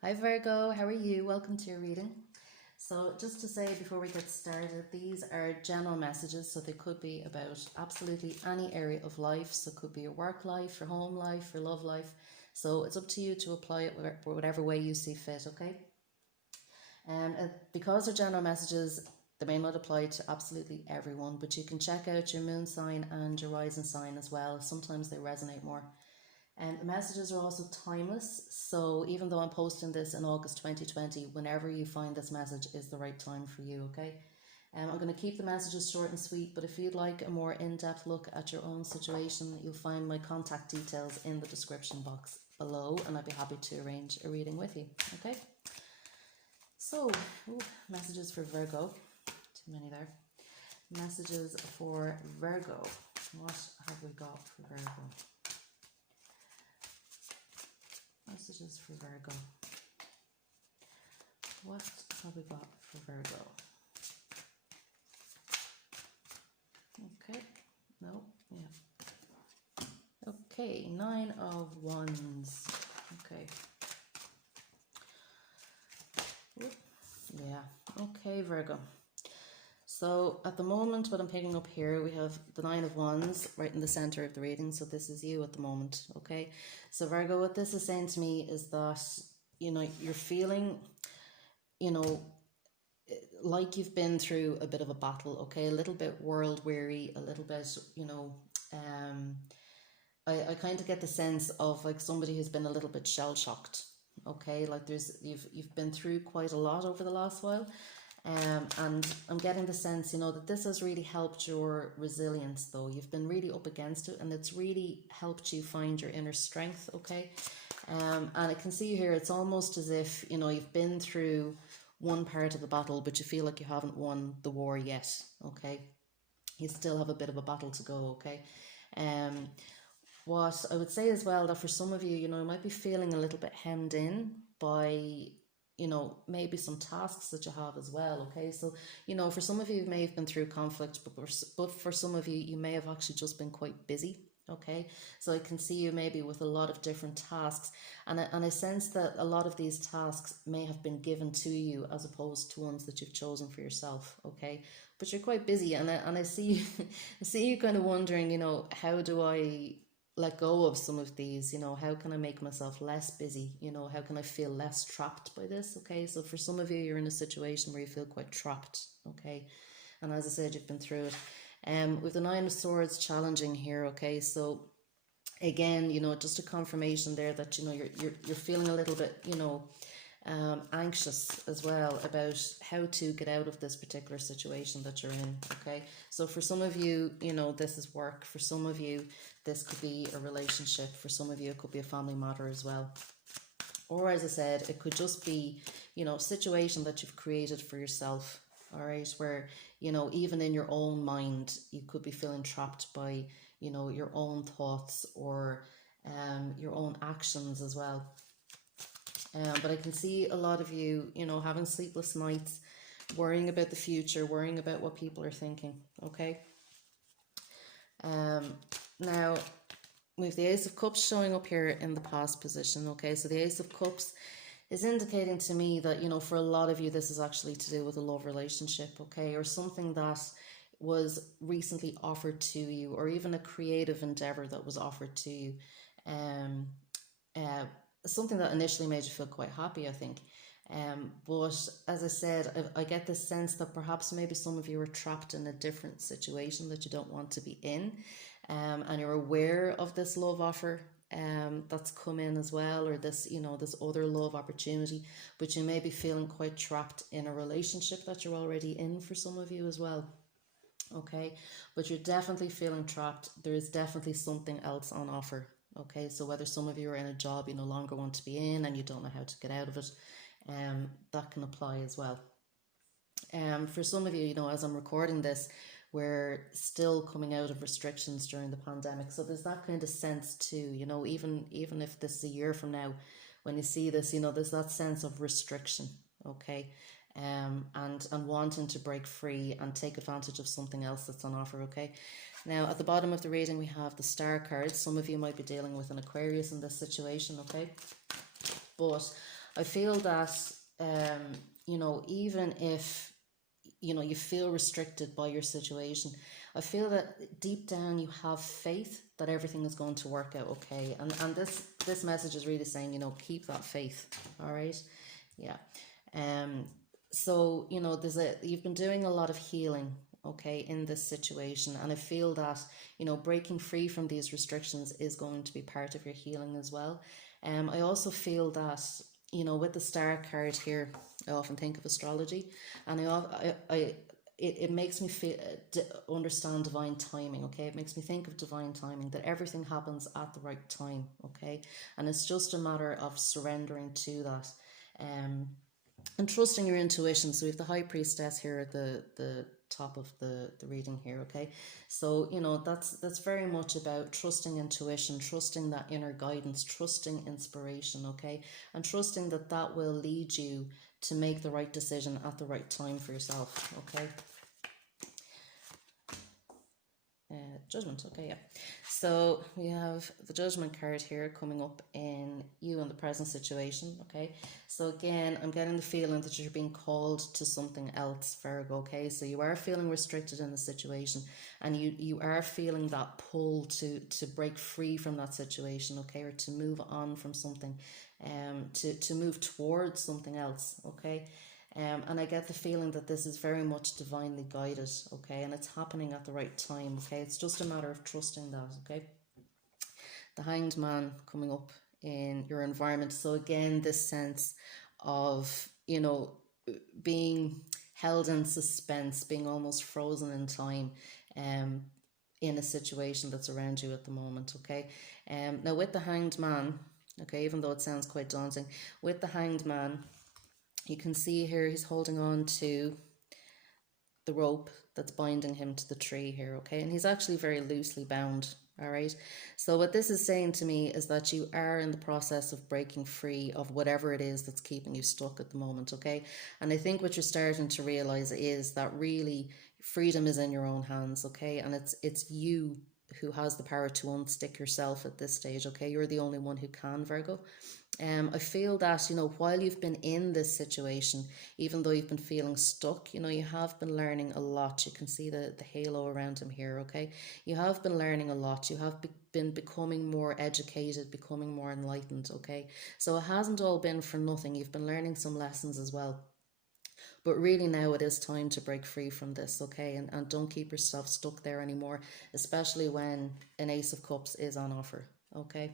Hi Virgo, how are you? Welcome to your reading. So, just to say before we get started, these are general messages, so they could be about absolutely any area of life. So, it could be your work life, your home life, your love life. So, it's up to you to apply it whatever way you see fit, okay? Because they're general messages, they may not apply to absolutely everyone, but you can check out your moon sign and your rising sign as well. Sometimes they resonate more. And the messages are also timeless. So even though I'm posting this in August 2020, whenever you find this message is the right time for you, okay? I'm going to keep the messages short and sweet, but if you'd like a more in-depth look at your own situation, you'll find my contact details in the description box below, and I'd be happy to arrange a reading with you, okay? So, messages for Virgo. Too many there. Messages for Virgo. What have we got for Virgo? Messages for Virgo. What have we got for Virgo? Okay. No. Yeah. Okay. 9 of Wands. Okay. Oop. Yeah. Okay, Virgo. So at the moment, what I'm picking up here, we have the 9 of Wands right in the center of the reading. So this is you at the moment, okay? So Virgo, what this is saying to me is that, you're feeling, you know, like you've been through a bit of a battle, okay? A little bit world weary, a little bit, um, I kind of get the sense of like somebody who's been a little bit shell shocked, okay? Like you've been through quite a lot over the last while. And I'm getting the sense, that this has really helped your resilience, though. You've been really up against it, and it's really helped you find your inner strength, okay? And I can see here, it's almost as if, you've been through one part of the battle, but you feel like you haven't won the war yet, okay? You still have a bit of a battle to go, okay? What I would say as well, that for some of you, you might be feeling a little bit hemmed in by maybe some tasks that you have as well, okay? So, for some of you, you may have been through conflict, but for some of you, you may have actually just been quite busy, okay? So I can see you maybe with a lot of different tasks, and I sense that a lot of these tasks may have been given to you as opposed to ones that you've chosen for yourself, okay? But you're quite busy, and I see I see you kind of wondering, how do I let go of some of these? How can I make myself less busy? How can I feel less trapped by this? Okay, so for some of you, you're in a situation where you feel quite trapped, okay? And as I said, you've been through it. With the 9 of Swords challenging here, okay? So again, just a confirmation there that you're feeling a little bit, anxious as well about how to get out of this particular situation that you're in, okay? So for some of you, this is work. For some of you, this could be a relationship. For some of you, it could be a family matter as well. Or as I said, it could just be, a situation that you've created for yourself, all right? Where, even in your own mind, you could be feeling trapped by, your own thoughts or your own actions as well. But I can see a lot of you, having sleepless nights, worrying about the future, worrying about what people are thinking, okay? Now, we have the Ace of Cups showing up here in the past position, okay? So the Ace of Cups is indicating to me that, for a lot of you, this is actually to do with a love relationship, okay? Or something that was recently offered to you, or even a creative endeavor that was offered to you. Something that initially made you feel quite happy, I think. But as I said, I get the sense that perhaps maybe some of you are trapped in a different situation that you don't want to be in, and you're aware of this love offer that's come in as well, or this, this other love opportunity, but you may be feeling quite trapped in a relationship that you're already in for some of you as well. Okay, but you're definitely feeling trapped. There is definitely something else on offer. Okay, so whether some of you are in a job you no longer want to be in and you don't know how to get out of it, that can apply as well. For some of you, as I'm recording this, we're still coming out of restrictions during the pandemic. So there's that kind of sense too, even if this is a year from now, when you see this, there's that sense of restriction, okay? And wanting to break free and take advantage of something else that's on offer, okay? Now, at the bottom of the reading, we have the Star card. Some of you might be dealing with an Aquarius in this situation, okay? But I feel that, even if, you feel restricted by your situation, I feel that deep down you have faith that everything is going to work out okay. And this message is really saying, keep that faith. All right. Yeah. Um, so, you've been doing a lot of healing, okay, in this situation. And I feel that, breaking free from these restrictions is going to be part of your healing as well. I also feel that, with the star card here, I often think of astrology, and it makes me feel, understand divine timing, okay? It makes me think of divine timing, that everything happens at the right time, okay? And it's just a matter of surrendering to that. And trusting your intuition. So we have the high priestess here at the top of the reading here, okay? So, that's very much about trusting intuition, trusting that inner guidance, trusting inspiration, okay? And trusting that will lead you to make the right decision at the right time for yourself, okay? Judgment, okay, yeah. So we have the Judgment card here coming up in you in the present situation, okay? So again, I'm getting the feeling that you're being called to something else, Virgo, okay? So you are feeling restricted in the situation, and you are feeling that pull to break free from that situation, okay? Or to move on from something, to move towards something else, okay? And I get the feeling that this is very much divinely guided, okay? And it's happening at the right time, okay? It's just a matter of trusting that, okay? The Hanged Man coming up in your environment. So again, this sense of, being held in suspense, being almost frozen in time, in a situation that's around you at the moment, okay? Now with the Hanged Man, okay, even though it sounds quite daunting, with the Hanged Man, you can see here he's holding on to the rope that's binding him to the tree here, okay? And he's actually very loosely bound, all right? So what this is saying to me is that you are in the process of breaking free of whatever it is that's keeping you stuck at the moment, okay? And I think what you're starting to realize is that really freedom is in your own hands, okay? And it's you who has the power to unstick yourself at this stage, okay? You're the only one who can, Virgo. I feel that, while you've been in this situation, even though you've been feeling stuck, you have been learning a lot. You can see the halo around him here, okay? You have been learning a lot. You have been becoming more educated, becoming more enlightened, okay? So it hasn't all been for nothing. You've been learning some lessons as well. But really now it is time to break free from this, okay? And don't keep yourself stuck there anymore, especially when an Ace of Cups is on offer, okay?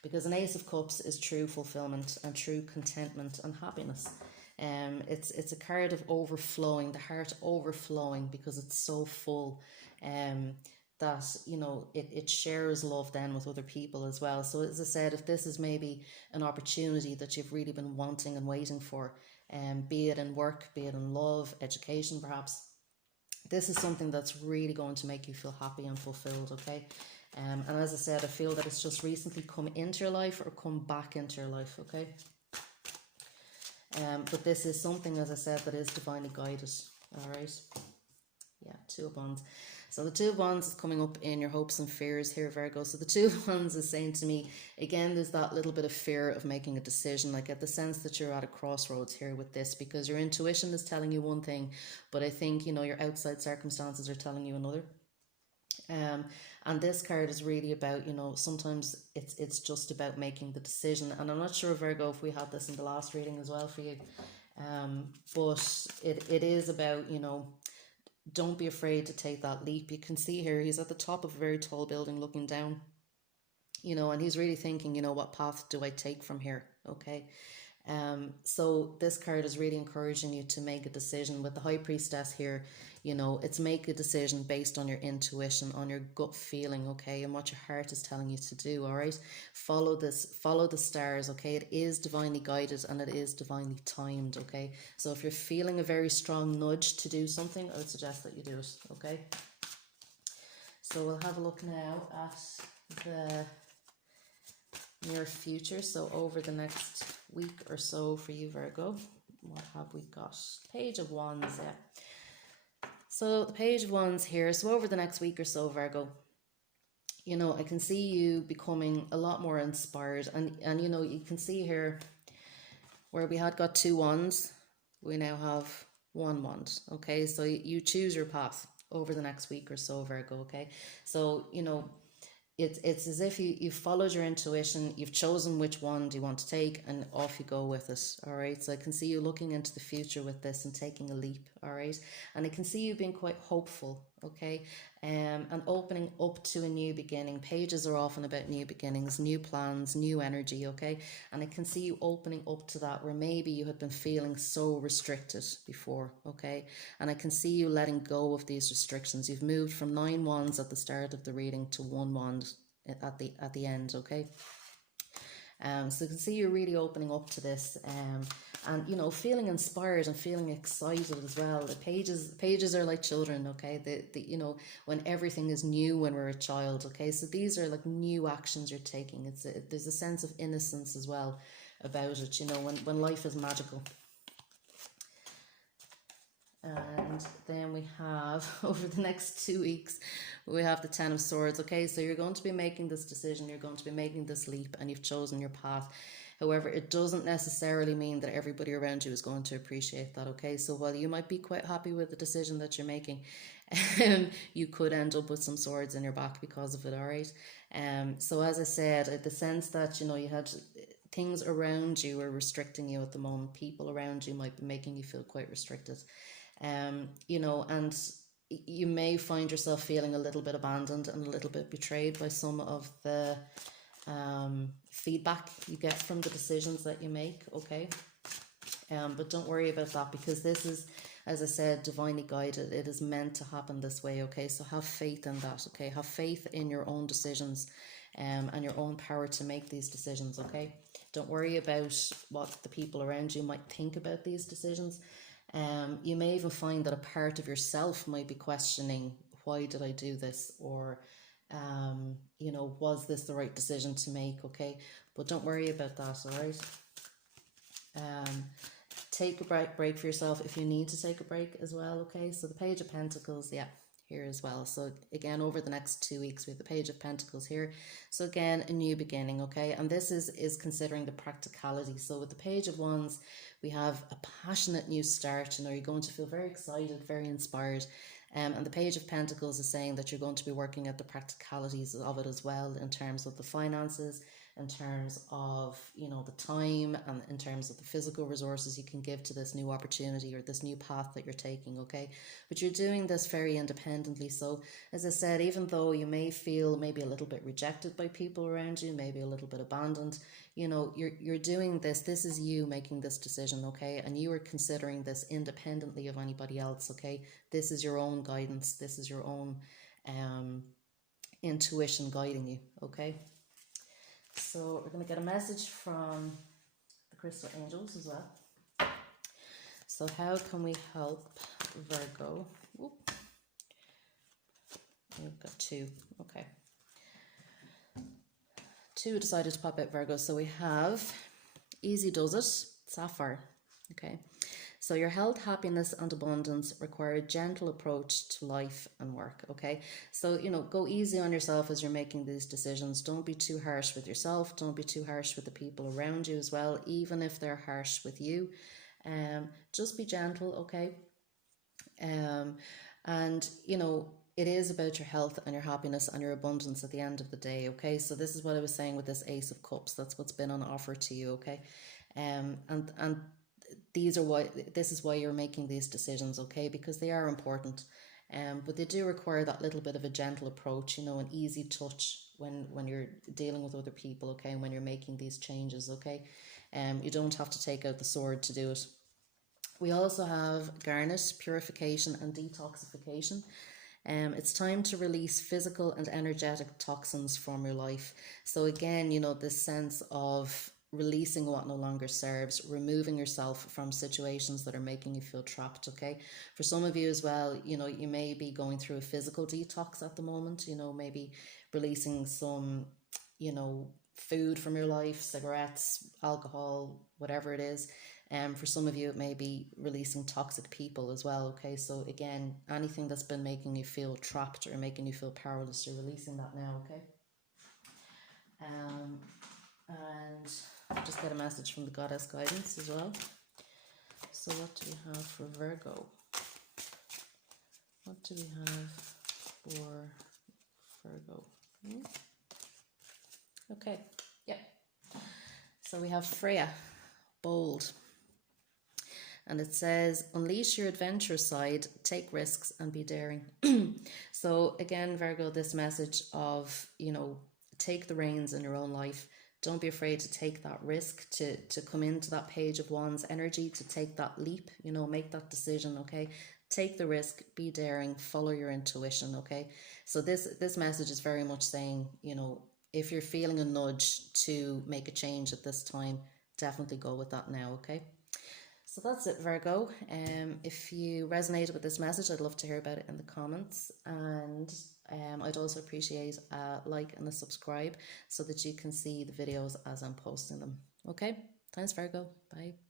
Because an Ace of Cups is true fulfillment and true contentment and happiness. It's a card of overflowing, the heart overflowing, because it's so full. That it shares love then with other people as well. So as I said, if this is maybe an opportunity that you've really been wanting and waiting for, be it in work, be it in love, education perhaps, this is something that's really going to make you feel happy and fulfilled, okay? And as I said, I feel that it's just recently come into your life or come back into your life, okay? But this is something, as I said, that is divinely guided, all right? Yeah, Two of Wands. So the Two of Wands is coming up in your hopes and fears here, Virgo. So the Two of Wands is saying to me, again, there's that little bit of fear of making a decision. I get the sense that you're at a crossroads here with this, because your intuition is telling you one thing, but I think, your outside circumstances are telling you another. And this card is really about, sometimes it's just about making the decision. And I'm not sure, Virgo, if we had this in the last reading as well for you. But it is about, don't be afraid to take that leap. You can see here, he's at the top of a very tall building looking down, and he's really thinking, what path do I take from here? Okay. So this card is really encouraging you to make a decision. With the High Priestess here, it's make a decision based on your intuition, on your gut feeling, okay, and what your heart is telling you to do, all right? Follow the stars, okay? It is divinely guided and it is divinely timed, okay? So if you're feeling a very strong nudge to do something, I would suggest that you do it, okay? So we'll have a look now at the near future, so over the next week or so for you, Virgo. What have we got? Page of Wands, yeah. So the Page of Wands here, so over the next week or so, Virgo, I can see you becoming a lot more inspired, and you can see here, Where we had got two wands, we now have one wand. Okay, so you choose your path over the next week or so, Virgo. Okay, so it's as if you've followed your intuition, you've chosen which one do you want to take, and off you go with it. All right, so I can see you looking into the future with this and taking a leap. All right, and I can see you being quite hopeful. Okay, and opening up to a new beginning. Pages are often about new beginnings, new plans, new energy. Okay, and I can see you opening up to that where maybe you had been feeling so restricted before. Okay, and I can see you letting go of these restrictions. You've moved from 9 wands at the start of the reading to 1 wand at the end. Okay, so you can see you're really opening up to this, and feeling inspired and feeling excited as well. The pages are like children. Okay, when everything is new when we're a child. Okay, so these are like new actions you're taking. There's a sense of innocence as well about it. When life is magical. And then we have, over the next 2 weeks, we have the Ten of Swords. Okay, so you're going to be making this decision, you're going to be making this leap, and you've chosen your path. However, it doesn't necessarily mean that everybody around you is going to appreciate that. Okay, so while you might be quite happy with the decision that you're making, you could end up with some swords in your back because of it. All right. So as I said, the sense that you had things around you are restricting you at the moment. People around you might be making you feel quite restricted. And you may find yourself feeling a little bit abandoned and a little bit betrayed by some of the feedback you get from the decisions that you make. Okay, but don't worry about that, because this is, as I said, divinely guided. It is meant to happen this way. Okay, so have faith in that. Okay, have faith in your own decisions, and your own power to make these decisions. Okay, don't worry about what the people around you might think about these decisions. You may even find that a part of yourself might be questioning, why did I do this? Or, was this the right decision to make? Okay, but don't worry about that. All right. Take a break for yourself if you need to take a break as well. Okay, so the Page of Pentacles, yeah, here as well. So again, over the next 2 weeks, we have the Page of Pentacles here. So again, a new beginning. Okay, and this is considering the practicality. So with the Page of Wands, we have a passionate new start. You're going to feel very excited, very inspired. And the Page of Pentacles is saying that you're going to be working at the practicalities of it as well, in terms of the finances, in terms of the time, and in terms of the physical resources you can give to this new opportunity or this new path that you're taking. Okay, but you're doing this very independently. So as I said, even though you may feel maybe a little bit rejected by people around you, maybe a little bit abandoned, you're doing this is you making this decision. Okay, and you are considering this independently of anybody else. Okay, this is your own guidance, this is your own intuition guiding you. Okay, so we're going to get a message from the crystal angels as well. So how can we help Virgo? Whoop. We've got two. Okay. Two decided to pop out, Virgo. So we have Easy Does It, Sapphire. Okay. So your health, happiness and abundance require a gentle approach to life and work. Okay, so go easy on yourself as you're making these decisions. Don't be too harsh with yourself. Don't be too harsh with the people around you as well, even if they're harsh with you. Just be gentle. Okay, and it is about your health and your happiness and your abundance at the end of the day. Okay, so this is what I was saying with this Ace of Cups. That's what's been on offer to you. Okay, and this is why you're making these decisions. Okay, because they are important, but they do require that little bit of a gentle approach, an easy touch when you're dealing with other people. Okay, and when you're making these changes. Okay, you don't have to take out the sword to do it. We also have Garnet, purification and detoxification. It's time to release physical and energetic toxins from your life. So again, this sense of releasing what no longer serves, removing yourself from situations that are making you feel trapped. Okay, for some of you as well, you may be going through a physical detox at the moment, maybe releasing some food from your life, cigarettes, alcohol, whatever it is. For some of you, it may be releasing toxic people as well. Okay, so again, anything that's been making you feel trapped or making you feel powerless, you're releasing that now. Okay, and Just get a message from the goddess guidance as well. So what do we have for Virgo? What do we have for Virgo? Okay, yep. So we have Freya, bold. And it says, unleash your adventure side, take risks and be daring. So again, Virgo, this message of, you know, take the reins in your own life. Don't be afraid to take that risk, to come into that Page of Wands energy, to take that leap, you know, make that decision, okay? Take the risk, be daring, follow your intuition, okay? So this message is very much saying, you know, if you're feeling a nudge to make a change at this time, definitely go with that now, okay? So that's it, Virgo. If you resonated with this message, I'd love to hear about it in the comments. And I'd also appreciate a like and a subscribe so that you can see the videos as I'm posting them. Okay, thanks, Virgo. Bye.